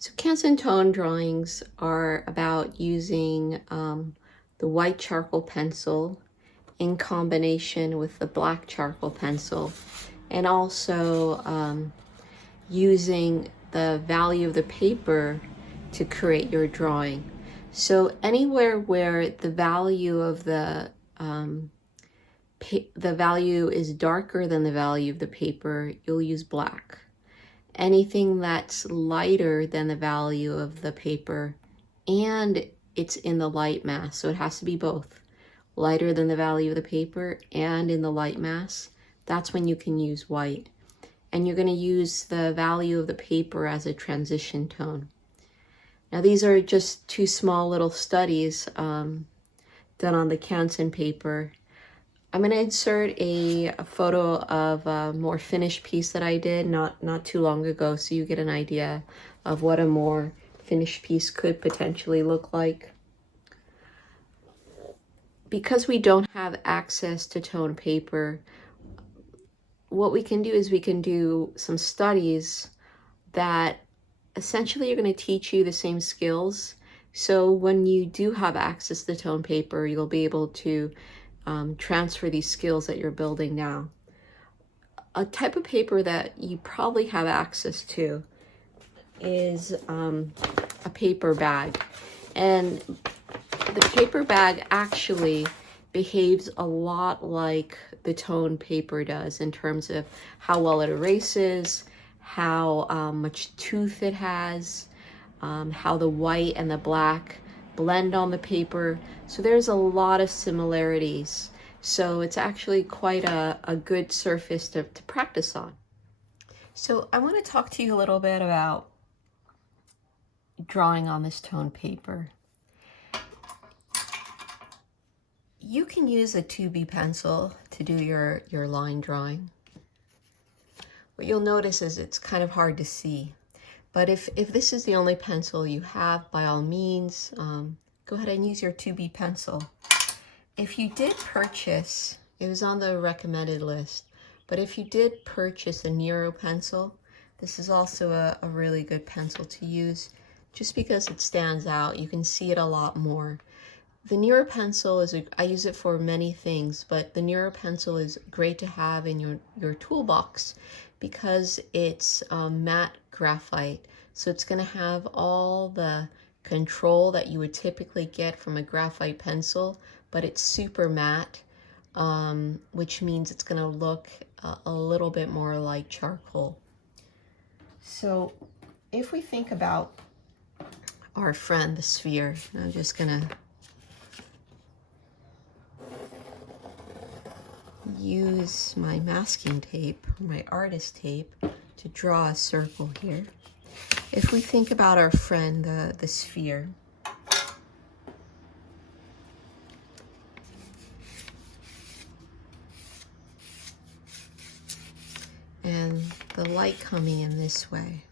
So Canson tone drawings are about using the white charcoal pencil in combination with the black charcoal pencil, and also using the value of the paper to create your drawing. So anywhere where the value of the value is darker than the value of the paper, you'll use black. Anything that's lighter than the value of the paper and it's in the light mass, so it has to be both, lighter than the value of the paper and in the light mass, that's when you can use white. And you're going to use the value of the paper as a transition tone. Now these are just two small little studies done on the Canson paper. I'm going to insert a photo of a more finished piece that I did not too long ago, so you get an idea of what a more finished piece could potentially look like. Because we don't have access to tone paper, what we can do is we can do some studies that essentially are going to teach you the same skills. So when you do have access to tone paper, you'll be able to transfer these skills that you're building now. A type of paper that you probably have access to is a paper bag. And the paper bag actually behaves a lot like the tone paper does in terms of how well it erases, how much tooth it has, how the white and the black blend on the paper. So there's a lot of similarities. So it's actually quite a good surface to practice on. So I want to talk to you a little bit about drawing on this tone paper. You can use a 2B pencil to do your line drawing. What you'll notice is it's kind of hard to see. But if this is the only pencil you have, by all means, go ahead and use your 2B pencil. If you did purchase, it was on the recommended list, but if you did purchase a Nero pencil, this is also a really good pencil to use just because it stands out. You can see it a lot more. The Nero pencil I use it for many things, but the Nero pencil is great to have in your toolbox because it's matte graphite. So it's going to have all the control that you would typically get from a graphite pencil, but it's super matte, which means it's going to look a little bit more like charcoal. So if we think about our friend, the sphere, I'm just going to use my masking tape, my artist tape, to draw a circle here. If we think about our friend, the sphere, and the light coming in this way,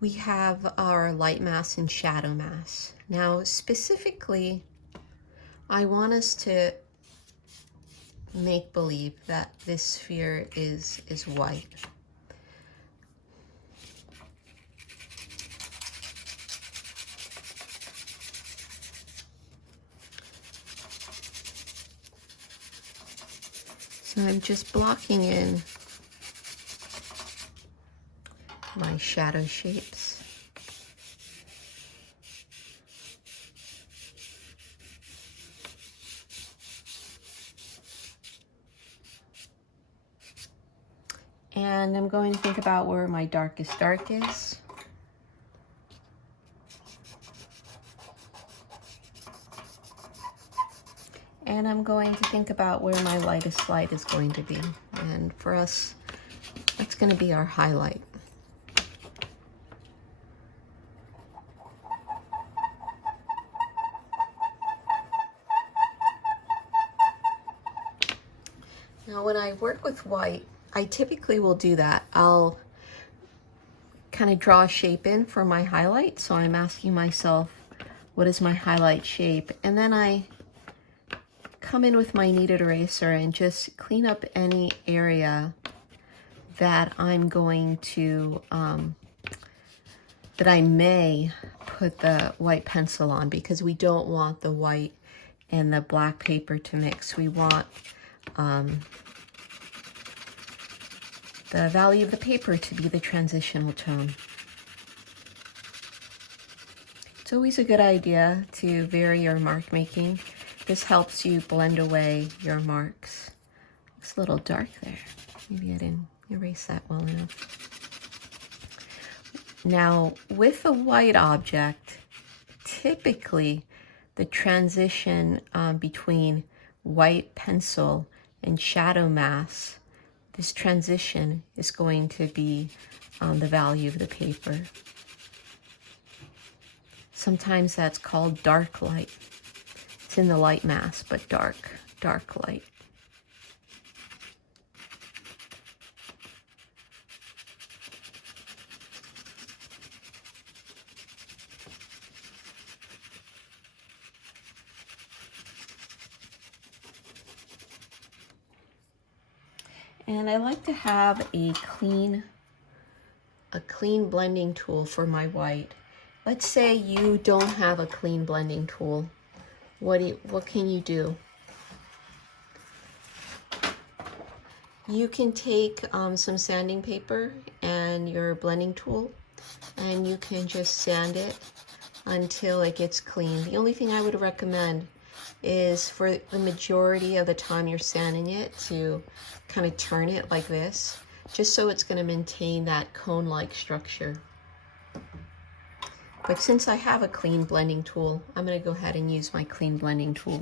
we have our light mass and shadow mass. Now, specifically, I want us to make believe that this sphere is white. So I'm just blocking in my shadow shapes. And I'm going to think about where my darkest dark is. And I'm going to think about where my lightest light is going to be. And for us, that's going to be our highlight. Now, when I work with white, I typically will do that. I'll kind of draw a shape in for my highlight. So I'm asking myself, what is my highlight shape? And then I come in with my kneaded eraser and just clean up any area that I'm going to, that I may put the white pencil on, because we don't want the white and the black paper to mix. We want the value of the paper to be the transitional tone. It's always a good idea to vary your mark making. This helps you blend away your marks. It's a little dark there. Maybe I didn't erase that well enough. Now, with a white object, typically the transition between white pencil and shadow mass, this transition is going to be the value of the paper. Sometimes that's called dark light. It's in the light mass, but dark light. And I like to have a clean blending tool for my white. Let's say you don't have a clean blending tool. What can you do? You can take some sanding paper and your blending tool, and you can just sand it until it gets clean. The only thing I would recommend is for the majority of the time you're sanding it to kind of turn it like this, just so it's going to maintain that cone-like structure. But since I have a clean blending tool, I'm going to go ahead and use my clean blending tool.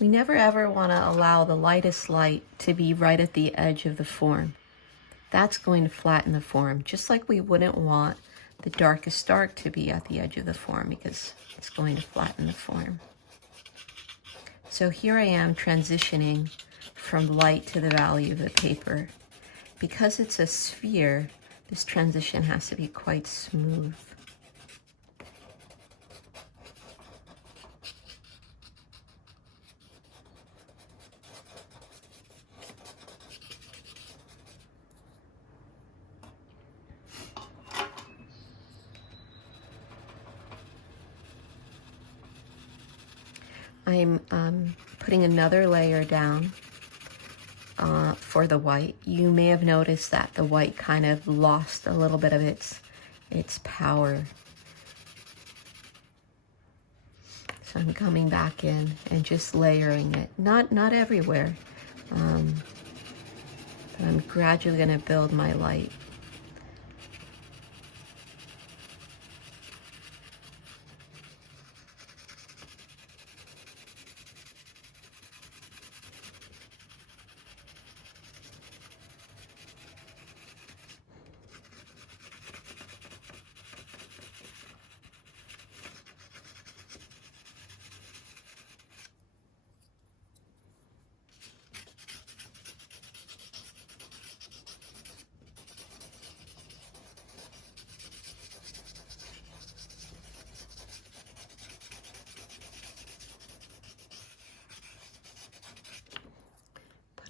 We never ever want to allow the lightest light to be right at the edge of the form. That's going to flatten the form, just like we wouldn't want the darkest dark to be at the edge of the form, because it's going to flatten the form. So here I am transitioning from light to the value of the paper. Because it's a sphere, this transition has to be quite smooth. I'm putting another layer down for the white. You may have noticed that the white kind of lost a little bit of its power. So I'm coming back in and just layering it. Not everywhere, but I'm gradually going to build my light.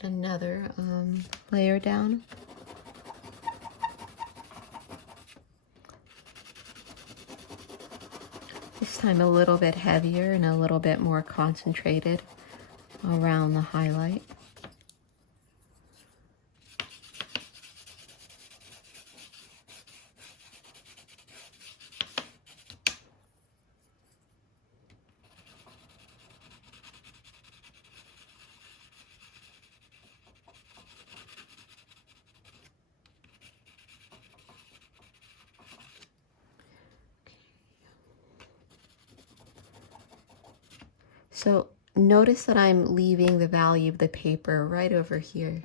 Another layer down. This time a little bit heavier and a little bit more concentrated around the highlight. So notice that I'm leaving the value of the paper right over here.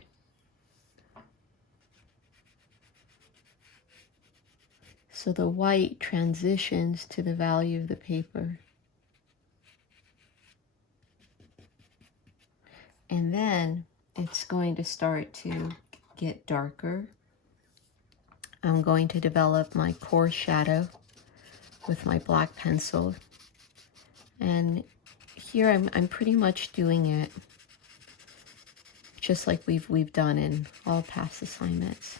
So the white transitions to the value of the paper. And then it's going to start to get darker. I'm going to develop my core shadow with my black pencil. And here I'm pretty much doing it just like we've done in all past assignments.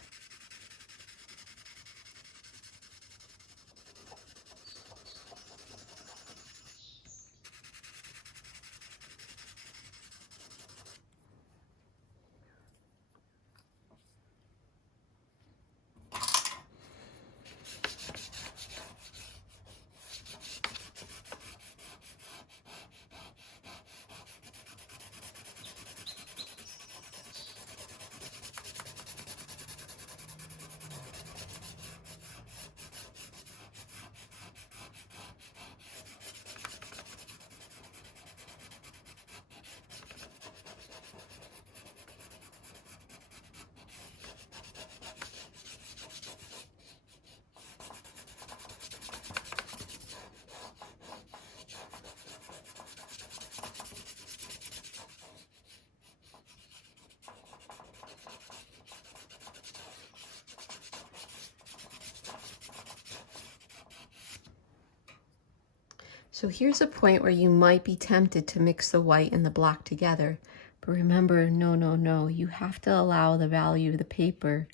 So here's a point where you might be tempted to mix the white and the black together. But remember, no. You have to allow the value of the paper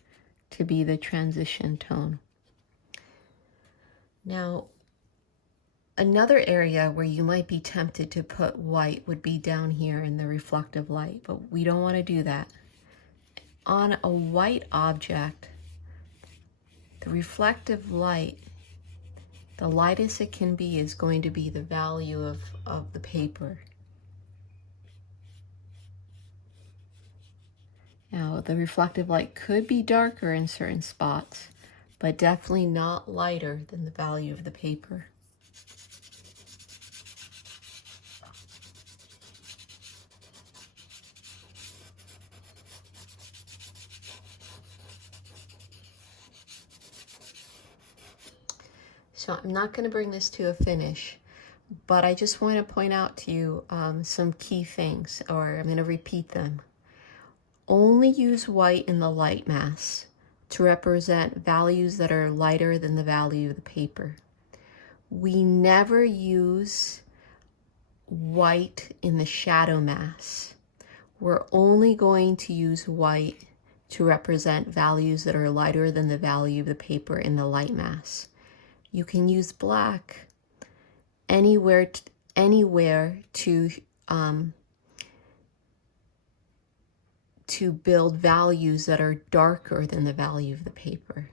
to be the transition tone. Now, another area where you might be tempted to put white would be down here in the reflective light, but we don't want to do that. On a white object, the reflective light, the lightest it can be is going to be the value of the paper. Now, the reflective light could be darker in certain spots, but definitely not lighter than the value of the paper. So I'm not going to bring this to a finish, but I just want to point out to you some key things, or I'm going to repeat them. Only use white in the light mass to represent values that are lighter than the value of the paper. We never use white in the shadow mass. We're only going to use white to represent values that are lighter than the value of the paper in the light mass. You can use black anywhere to build values that are darker than the value of the paper.